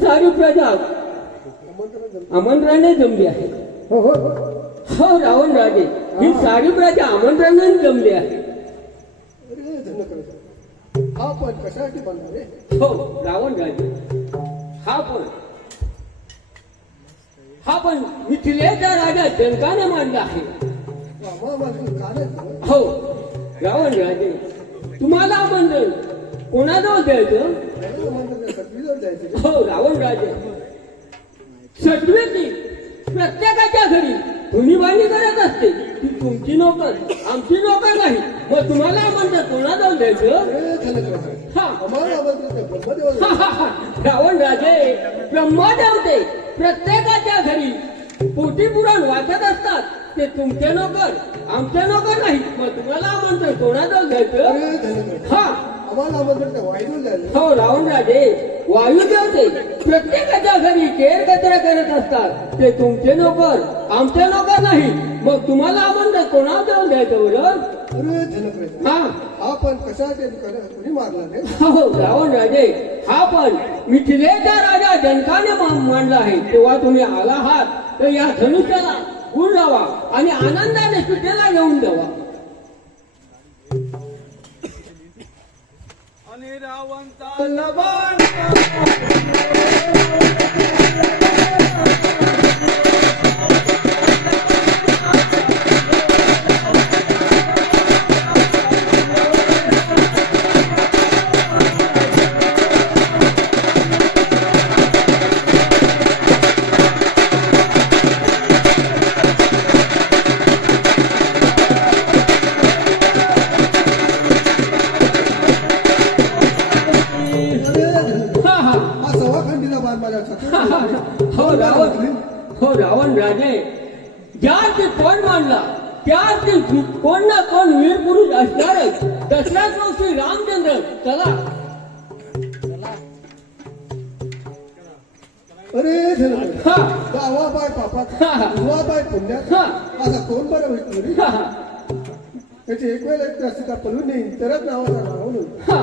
सारी प्रजा आमंत्रणाने जमली आहे हो हो. हो रावण राजे. ही सारी प्रजा आमंत्रणाने जमली आहे हा पण कशासाठी बनणार रे? हो रावण राजे. हा पण. हा पण मिथिलेचा राजा जनकाने मांडला आहे. हो रावण राजे. तुम्हाला आमंत्रण कोणाजवळ द्यायचं? हो रावण राजे सटवेची प्रत्येकाच्या घरी धुणीबाणी करत असते ती तुमची नोकर आमची नोकर नाही मग तुम्हाला द्यायचं हा ब्रह्मदेवाला हा, हा, हा. रावण राजे ब्रह्मदेवते प्रत्येकाच्या घरी पोटी पुराण वाचत असतात ते तुमचे नोकर आमचे नोकर नाही मग तुम्हाला आमंत्रण कोणाजवळ द्यायचं अरे धनकर हा वाईटून जायचं हो रावण राजे वायुदेवते प्रत्येकाच्या घरी केर कचरा करत असतात. ते तुमचे नोकर आमचे नोकर नाही. मग तुम्हाला आमंत्रण कोणाजवळ द्यायचं बरं? अरे हा. हा पण कोणी मारला रे हो रावण राजे हा पण मिथिलेचा राजा जनकाने मा- मांडला आहे. तेव्हा तुम्ही आला आहात तर या धनुष्याला गुण लावा आणि आनंदाने सुट्टीला घेऊन जावा. आणि रावण चालला हो रावण. हो रावण राजे. ज्याची कोण मांडला त्याची कोण ना कोण वीर पुरुष असणारच. दसऱ्या दिवशी रामचंद्र. चला. अरे हा. गावा बाय पापात. हा. दुवा बाय पुण्यात. हा. असा कोण बरं होईल रे? हा. त्याची एक वेळ एक रसिका पळून येईल तरच नावाचा नाव हा.